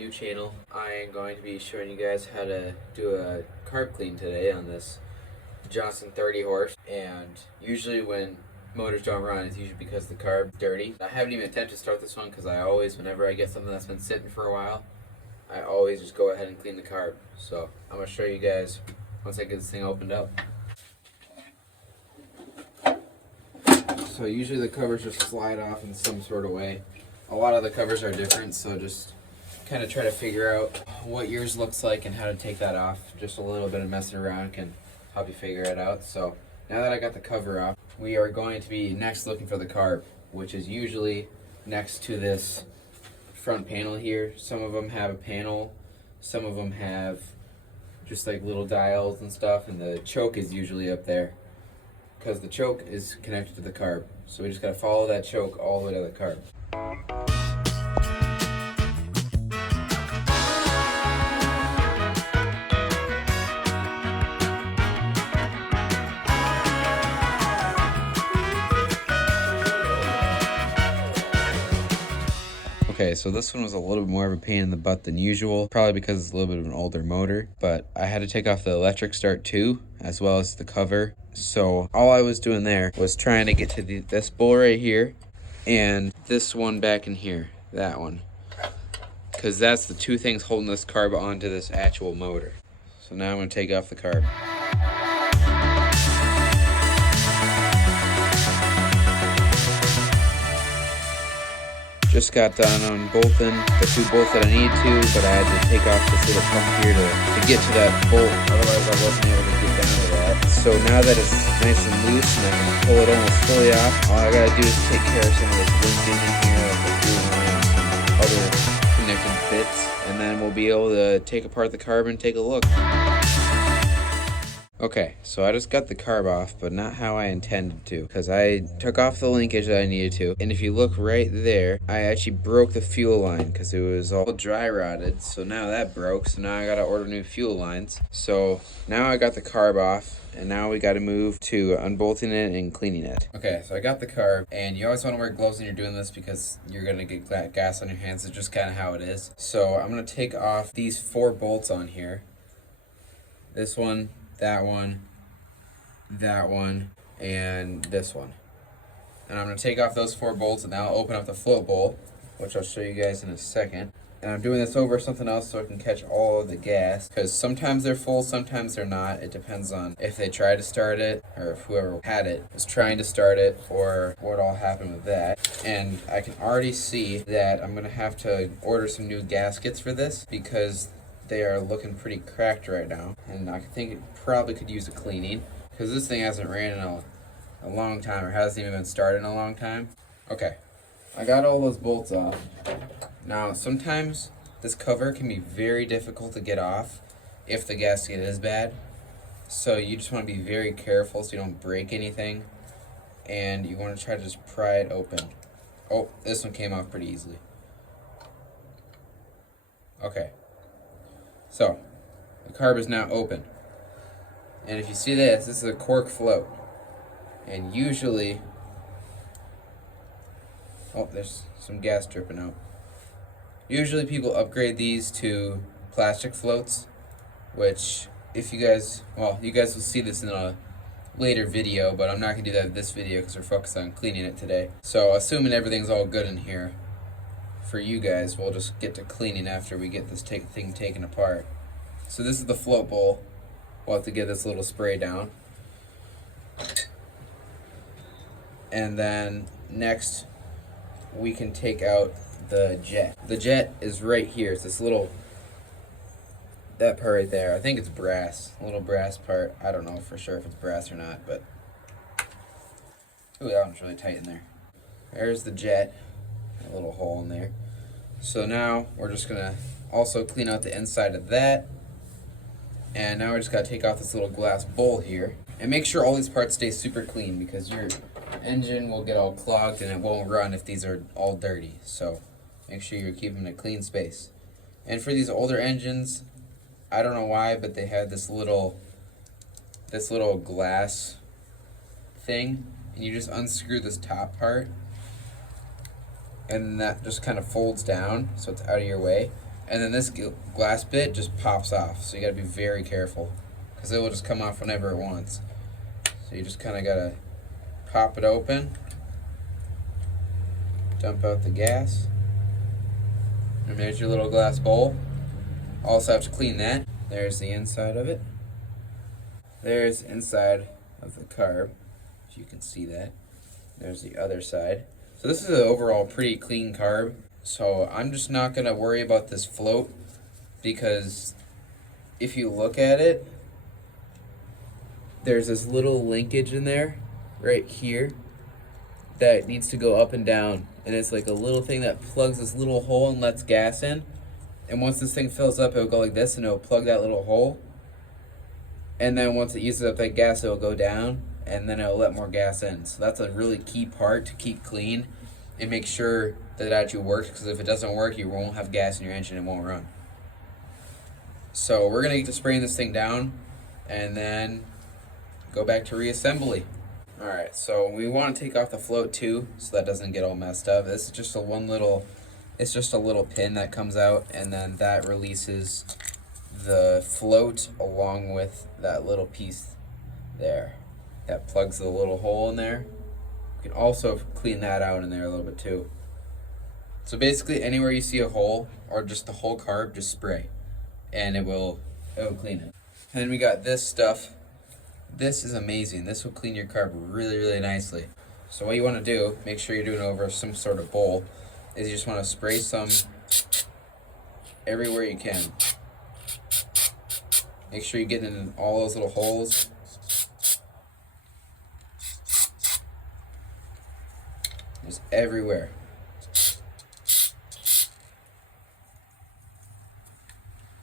new channel. I am going to be showing you guys how to do a carb clean today on this Johnson 30 horse. And usually when motors don't run, it's usually because the carb's dirty. I haven't even attempted to start this one because I always, whenever I get something that's been sitting for a while, I always just go ahead and clean the carb. So I'm going to show you guys once I get this thing opened up. So usually the covers just slide off in some sort of way. A lot of the covers are different, so just kind of try to figure out what yours looks like and how to take that off. Just a little bit of messing around can help you figure it out. So now that I got the cover off, we are going to be next looking for the carb, which is usually next to this front panel here. Some of them have a panel, some of them have just like little dials and stuff, and the choke is usually up there because the choke is connected to the carb. So we just gotta follow that choke all the way to the carb. Okay, so this one was a little bit more of a pain in the butt than usual, probably because it's a little bit of an older motor, but I had to take off the electric start too, as well as the cover. So all I was doing there was trying to get to this bowl right here and this one back in here, that one, because that's the two things holding this carb onto this actual motor. So now I'm going to take off the carb. Just got done unbolting the two bolts that I needed to, but I had to take off this little pump here to get to that bolt, otherwise I wasn't able to get down to that. So now that it's nice and loose and I can pull it almost fully off, all I gotta do is take care of some of this linkage in here, like the fuel line and some other connecting bits, and then we'll be able to take apart the carb and take a look. Okay, so I just got the carb off, but not how I intended to, because I took off the linkage that I needed to, and if you look right there, I actually broke the fuel line because it was all dry rotted, so now that broke, so now I gotta order new fuel lines. So now I got the carb off, and now we gotta move to unbolting it and cleaning it. Okay, so I got the carb, and you always wanna wear gloves when you're doing this because you're gonna get that gas on your hands. It's just kinda how it is. So I'm gonna take off these 4 bolts on here. This one, that one, and this one. And I'm going to take off those 4 bolts, and now I'll open up the float bowl, which I'll show you guys in a second. And I'm doing this over something else so I can catch all of the gas, because sometimes they're full, sometimes they're not. It depends on if they try to start it, or if whoever had it was trying to start it, or what all happened with that. And I can already see that I'm going to have to order some new gaskets for this, because they are looking pretty cracked right now, and I think it probably could use a cleaning because this thing hasn't ran in a long time, or hasn't even been started in a long time. Okay, I got all those bolts off. Now sometimes this cover can be very difficult to get off if the gasket is bad, so you just want to be very careful so you don't break anything, and you want to try to just pry it open. Oh, this one came off pretty easily. Okay, so the carb is now open, and if you see this is a cork float, and usually, oh, there's some gas dripping out. Usually people upgrade these to plastic floats, which if you guys, well, you guys will see this in a later video, but I'm not gonna do that in this video because we're focused on cleaning it today. So assuming everything's all good in here for you guys, we'll just get to cleaning after we get this thing taken apart. So this is the float bowl. We'll have to get this little spray down. And then next we can take out the jet. The jet is right here. It's this little, that part right there. I think it's brass, a little brass part. I don't know for sure if it's brass or not, but ooh, that one's really tight in there. There's the jet, a little hole in there. So now we're just gonna also clean out the inside of that. And now we just gotta take off this little glass bowl here. And make sure all these parts stay super clean because your engine will get all clogged and it won't run if these are all dirty. So make sure you're keeping a clean space. And for these older engines, I don't know why, but they have this little glass thing, and you just unscrew this top part, and that just kind of folds down so it's out of your way. And then this glass bit just pops off, so you gotta be very careful, because it will just come off whenever it wants. So you just kind of gotta pop it open, dump out the gas, and there's your little glass bowl. Also have to clean that. There's the inside of it. There's the inside of the carb, if you can see that. There's the other side. So this is an overall pretty clean carb. So I'm just not gonna worry about this float, because if you look at it, there's this little linkage in there, right here, that needs to go up and down. And it's like a little thing that plugs this little hole and lets gas in. And once this thing fills up, it'll go like this and it'll plug that little hole. And then once it uses up that gas, it'll go down and then it'll let more gas in. So that's a really key part to keep clean and make sure that it actually works, because if it doesn't work, you won't have gas in your engine and it won't run. So we're gonna get to spraying this thing down and then go back to reassembly. Alright, so we want to take off the float too, so that doesn't get all messed up. This is just it's just a little pin that comes out, and then that releases the float along with that little piece there. That plugs the little hole in there. You can also clean that out in there a little bit too. So basically anywhere you see a hole or just the whole carb, just spray and it will clean it. And then we got this stuff. This is amazing. This will clean your carb really, really nicely. So what you want to do, make sure you're doing it over some sort of bowl, is you just want to spray some everywhere you can. Make sure you get in all those little holes. Just everywhere.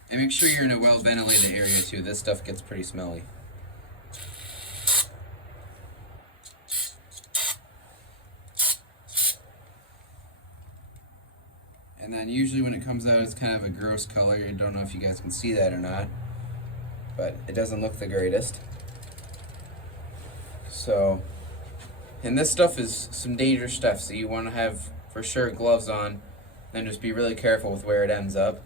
And make sure you're in a well ventilated area too. This stuff gets pretty smelly. And then usually when it comes out, it's kind of a gross color. I don't know if you guys can see that or not, but it doesn't look the greatest. So, and this stuff is some dangerous stuff, so you want to have for sure gloves on, and just be really careful with where it ends up.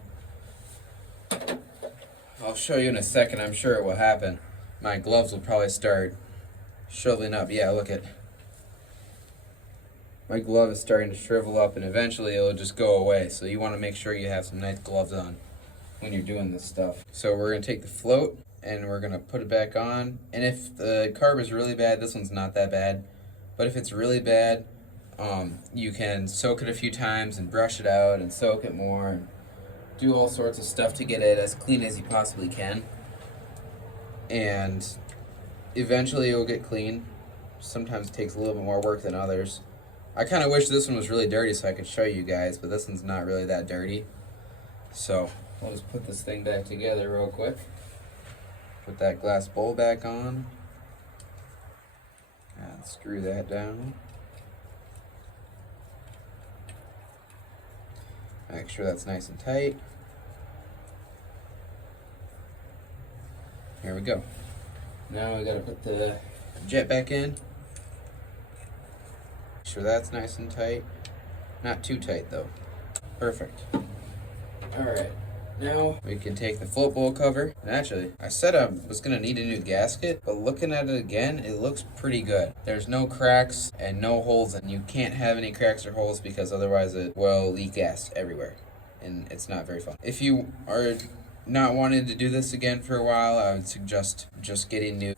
I'll show you in a second. I'm sure it will happen. My gloves will probably start shriveling up. Yeah, look at. My glove is starting to shrivel up, and eventually it'll just go away. So you want to make sure you have some nice gloves on when you're doing this stuff. So we're going to take the float and we're going to put it back on. And if the carb is really bad, this one's not that bad. But if it's really bad, you can soak it a few times and brush it out and soak it more and do all sorts of stuff to get it as clean as you possibly can. And eventually it will get clean. Sometimes it takes a little bit more work than others. I kind of wish this one was really dirty so I could show you guys, but this one's not really that dirty. So we'll just put this thing back together real quick. Put that glass bowl back on. And screw that down. Make sure that's nice and tight. Here we go. Now we gotta put the jet back in. Make sure that's nice and tight. Not too tight though. Perfect. Alright, now we can take the float bowl cover. And actually, I said I was gonna need a new gasket, but looking at it again, it looks pretty good. There's no cracks and no holes, and you can't have any cracks or holes because otherwise it will leak gas everywhere. And it's not very fun. If you are not wanting to do this again for a while, I would suggest just getting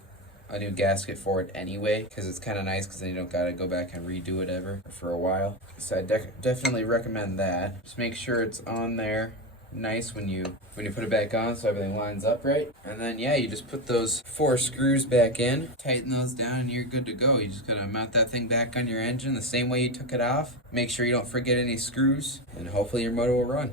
a new gasket for it anyway, because it's kind of nice, because then you don't gotta go back and redo it ever for a while. So I definitely recommend that. Just make sure it's on there nice when you put it back on, so everything lines up right. And then yeah, you just put those 4 screws back in, tighten those down, and you're good to go. You just gotta mount that thing back on your engine the same way you took it off. Make sure you don't forget any screws, and hopefully your motor will run.